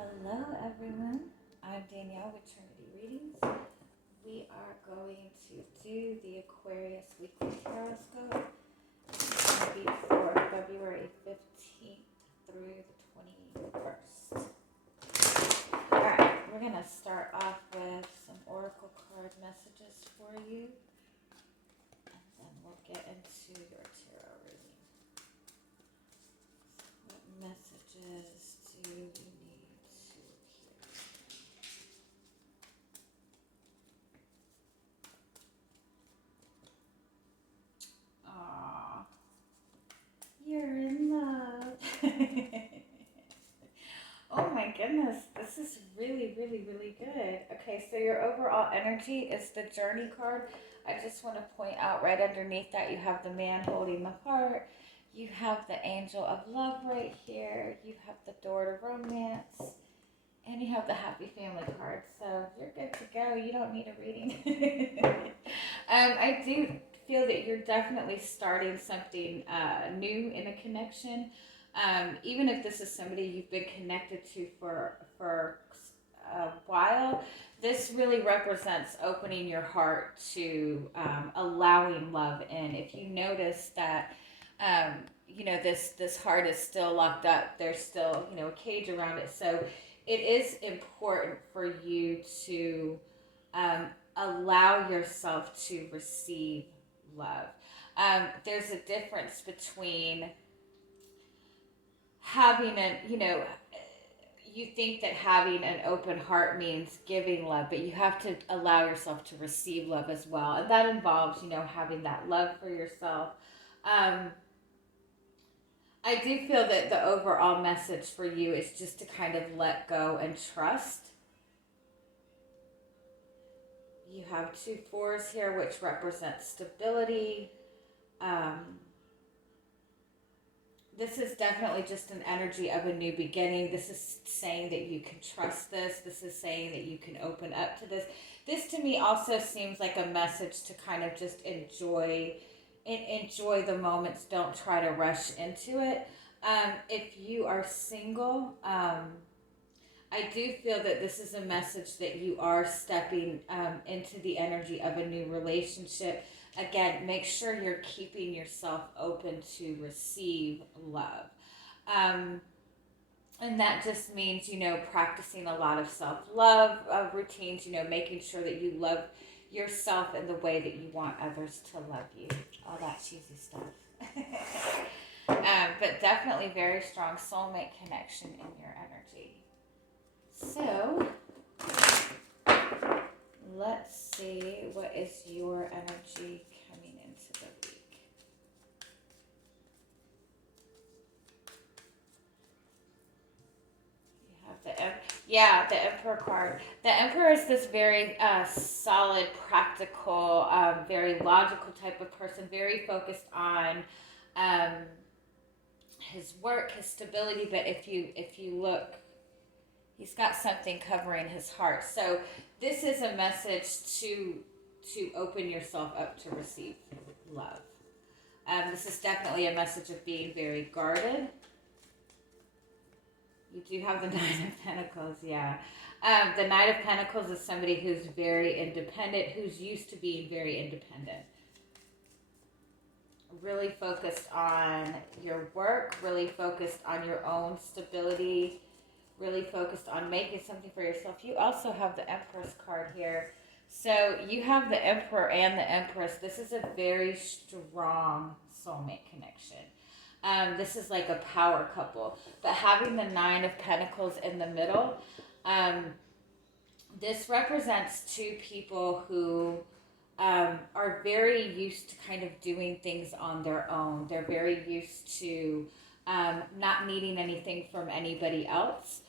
Hello everyone, I'm Danielle with Trinity Readings. We are going to do the Aquarius Weekly Tarotscope. It's going to be for February 15th through the 21st. Alright, we're going to start off with some oracle card messages for you, and then we'll get into your tarot reading. What messages do you need to hear? Aww, you're in love. Oh my goodness, this is really, really, really good. Okay, so your overall energy is the Journey card. I just want to point out right underneath that you have the man holding the heart. You have the Angel of Love right here. You have the Door to Romance. And you have the Happy Family card. So you're good to go. You don't need a reading. I do feel that you're definitely starting something new in a connection. Even if this is somebody you've been connected to for a while, this really represents opening your heart to allowing love in. If you notice that, this heart is still locked up, there's still a cage around it. So it is important for you to allow yourself to receive love. There's a difference between having you think that having an open heart means giving love, but you have to allow yourself to receive love as well. And that involves, having that love for yourself. I do feel that the overall message for you is just to kind of let go and trust. You have 2 4s here, which represents stability. This is definitely just an energy of a new beginning. This is saying that you can trust this. This is saying that you can open up to this. This to me also seems like a message to kind of just enjoy the moments. Don't try to rush into it. If you are single, I do feel that this is a message that you are stepping into the energy of a new relationship. Again, make sure you're keeping yourself open to receive love. And that just means, practicing a lot of self-love routines, making sure that you love yourself in the way that you want others to love you. All that cheesy stuff. But definitely very strong soulmate connection in your energy. So, let's see what is your energy coming into the week. You have the Emperor card. The Emperor is this very solid, practical, very logical type of person, very focused on his work, his stability. But if you look, he's got something covering his heart. So this is a message to open yourself up to receive love. This is definitely a message of being very guarded. You do have the Nine of Pentacles, yeah. The Knight of Pentacles is somebody who's very independent, who's used to being very independent. Really focused on your work, really focused on your own stability, really focused on making something for yourself. You also have the Empress card here. So you have the Emperor and the Empress. This is a very strong soulmate connection. This is like a power couple. But having the Nine of Pentacles in the middle, this represents 2 people who are very used to kind of doing things on their own. They're very used to not needing anything from anybody else.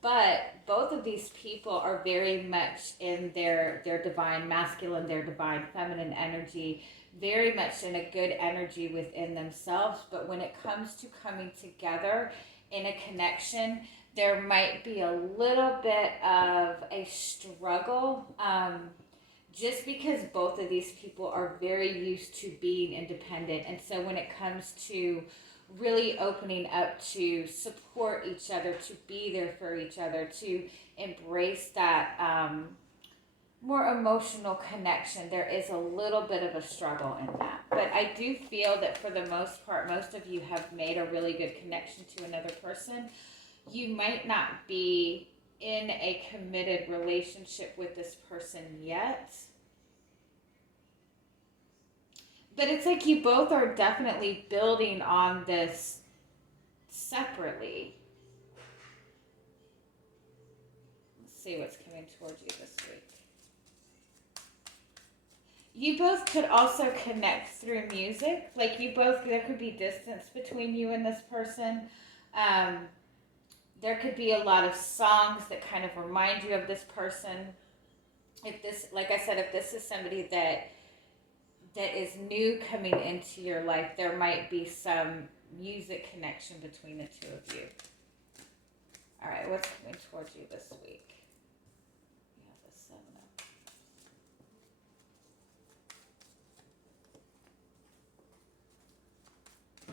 But both of these people are very much in their divine masculine, their divine feminine energy, very much in a good energy within themselves. But when it comes to coming together in a connection, there might be a little bit of a struggle, just because both of these people are very used to being independent. And so when it comes to really opening up to support each other, to be there for each other, to embrace that more emotional connection. There is a little bit of a struggle in that. But I do feel that for the most part, most of you have made a really good connection to another person. You might not be in a committed relationship with this person yet. But it's like you both are definitely building on this separately. Let's see what's coming towards you this week. You both could also connect through music. Like you both, there could be distance between you and this person. There could be a lot of songs that kind of remind you of this person. If this, like I said, if this is somebody that is new coming into your life, there might be some music connection between the two of you. All right, what's coming towards you this week? You have the 7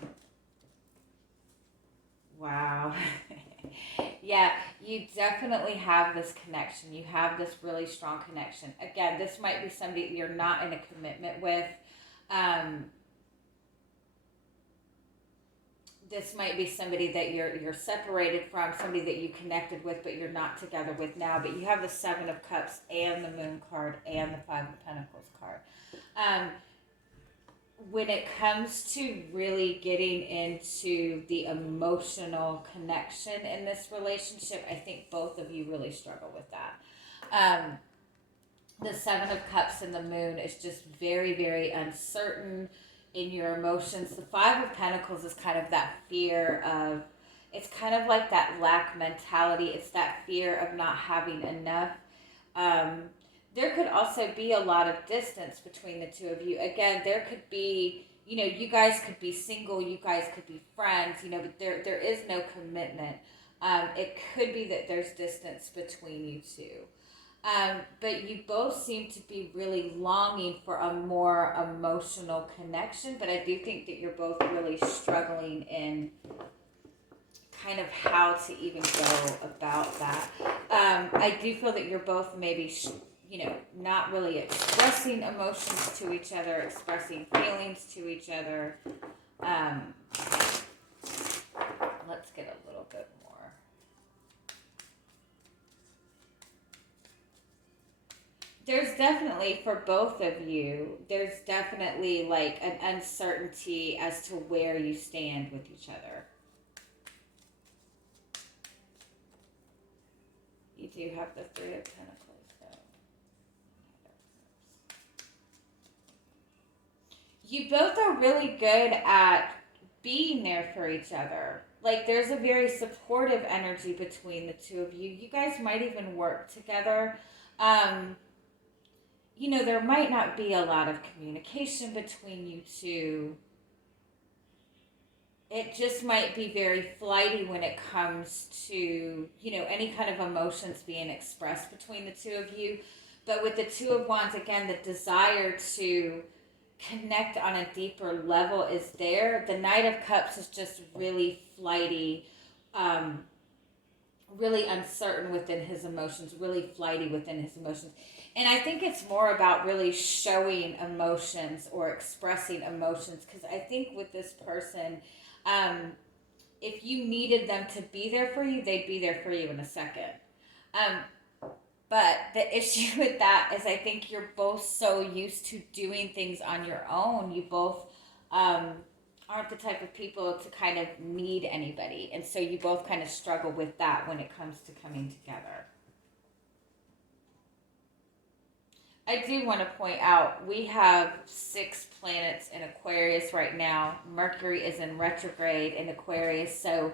of... Wow. Yeah, you definitely have this connection. You have this really strong connection. Again, this might be somebody you're not in a commitment with. This might be somebody that you're separated from, somebody that you connected with, but you're not together with now. But you have the 7 of Cups and the Moon card and the 5 of Pentacles card. When it comes to really getting into the emotional connection in this relationship, I think both of you really struggle with that. The 7 of Cups and the Moon is just very, very uncertain in your emotions. The 5 of Pentacles is kind of that fear of, it's kind of like that lack mentality. It's that fear of not having enough. There could also be a lot of distance between the two of you. Again, there could be, you guys could be single, you guys could be friends, but there is no commitment. It could be that there's distance between you two. But you both seem to be really longing for a more emotional connection, but I do think that you're both really struggling in kind of how to even go about that. I do feel that you're both maybe not really expressing emotions to each other, expressing feelings to each other. Let's get a little bit more. There's definitely, for both of you, there's definitely like an uncertainty as to where you stand with each other. You do have the 3 of Pentacles. You both are really good at being there for each other. Like there's a very supportive energy between the two of you. You guys might even work together. There might not be a lot of communication between you two. It just might be very flighty when it comes to, any kind of emotions being expressed between the two of you. But with the 2 of Wands, again, the desire to connect on a deeper level is there. The Knight of Cups is just really flighty, really uncertain within his emotions, really flighty within his emotions. And I think it's more about really showing emotions or expressing emotions, because I think with this person, if you needed them to be there for you, they'd be there for you in a second. But the issue with that is I think you're both so used to doing things on your own. You both aren't the type of people to kind of need anybody. And so you both kind of struggle with that when it comes to coming together. I do want to point out, we have 6 planets in Aquarius right now. Mercury is in retrograde in Aquarius. So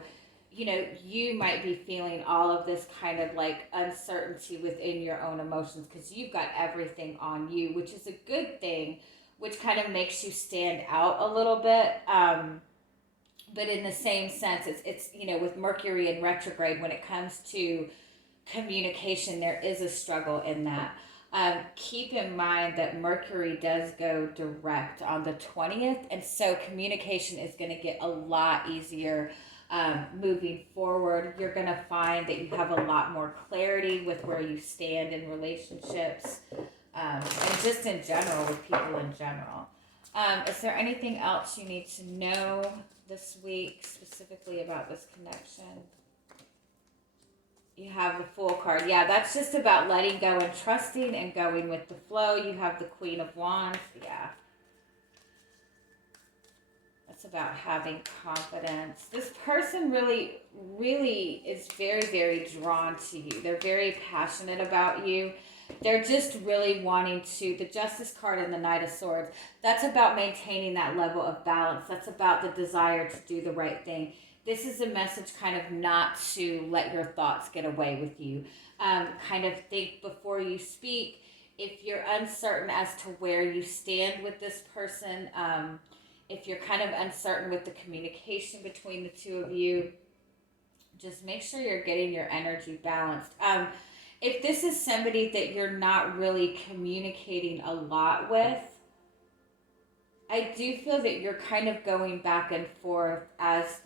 you might be feeling all of this kind of like uncertainty within your own emotions because you've got everything on you, which is a good thing, which kind of makes you stand out a little bit. But in the same sense, it's with Mercury in retrograde, when it comes to communication, there is a struggle in that. Keep in mind that Mercury does go direct on the 20th, and so communication is going to get a lot easier moving forward. You're going to find that you have a lot more clarity with where you stand in relationships, and just in general, with people in general. Is there anything else you need to know this week specifically about this connection? You have the Fool card. Yeah, that's just about letting go and trusting and going with the flow. You have the Queen of Wands. Yeah. That's about having confidence. This person really, really is very, very drawn to you. They're very passionate about you. They're just really wanting to, the Justice card and the Knight of Swords, that's about maintaining that level of balance. That's about the desire to do the right thing. This is a message kind of not to let your thoughts get away with you. Kind of think before you speak. If you're uncertain as to where you stand with this person, if you're kind of uncertain with the communication between the two of you, just make sure you're getting your energy balanced. If this is somebody that you're not really communicating a lot with, I do feel that you're kind of going back and forth as,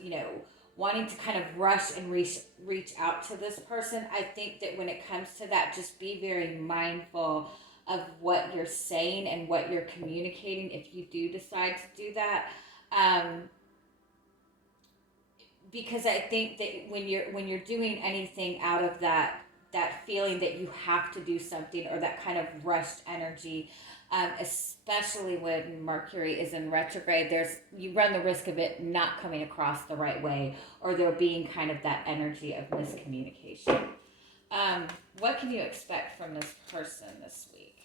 wanting to kind of rush and reach out to this person. I think that when it comes to that, just be very mindful of what you're saying and what you're communicating if you do decide to do that. Because I think that when you're doing anything out of that feeling that you have to do something, or that kind of rushed energy, especially when Mercury is in retrograde, you run the risk of it not coming across the right way, or there being kind of that energy of miscommunication. What can you expect from this person this week?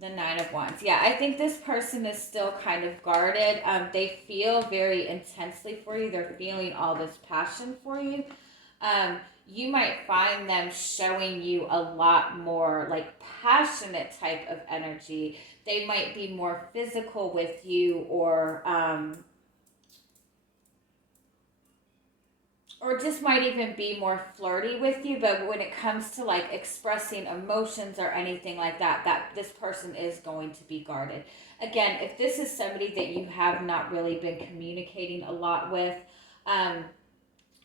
The Nine of Wands. Yeah, I think this person is still kind of guarded. They feel very intensely for you. They're feeling all this passion for you. You might find them showing you a lot more like passionate type of energy. They might be more physical with you, or just might even be more flirty with you. But when it comes to like expressing emotions or anything like that this person is going to be guarded. Again, if this is somebody that you have not really been communicating a lot with,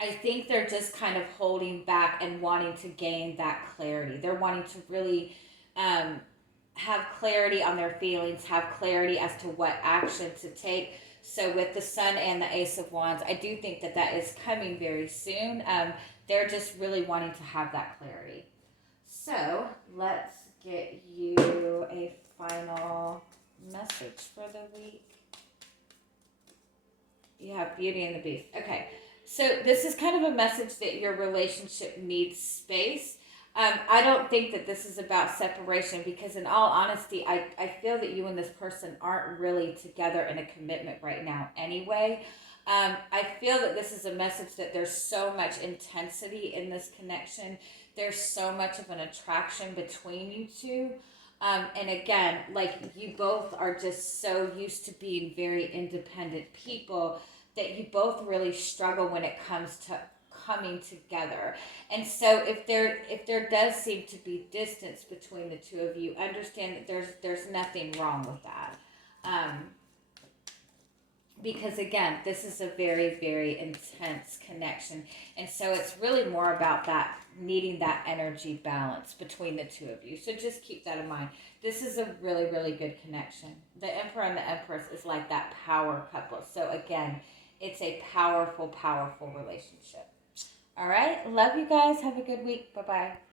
I think they're just kind of holding back and wanting to gain that clarity. They're wanting to really have clarity on their feelings, have clarity as to what action to take. So with the Sun and the Ace of Wands, I do think that is coming very soon. They're just really wanting to have that clarity. So let's get you a final message for the week. You have Beauty and the Beast. Okay. So this is kind of a message that your relationship needs space. I don't think that this is about separation, because in all honesty, I feel that you and this person aren't really together in a commitment right now anyway. I feel that this is a message that there's so much intensity in this connection. There's so much of an attraction between you two. And again, like, you both are just so used to being very independent people that you both really struggle when it comes to coming together. And so if there does seem to be distance between the two of you, understand that there's nothing wrong with that. Because again, this is a very, very intense connection. And so it's really more about that, needing that energy balance between the two of you. So just keep that in mind. This is a really, really good connection. The Emperor and the Empress is like that power couple. So again, it's a powerful, powerful relationship. All right. Love you guys. Have a good week. Bye-bye.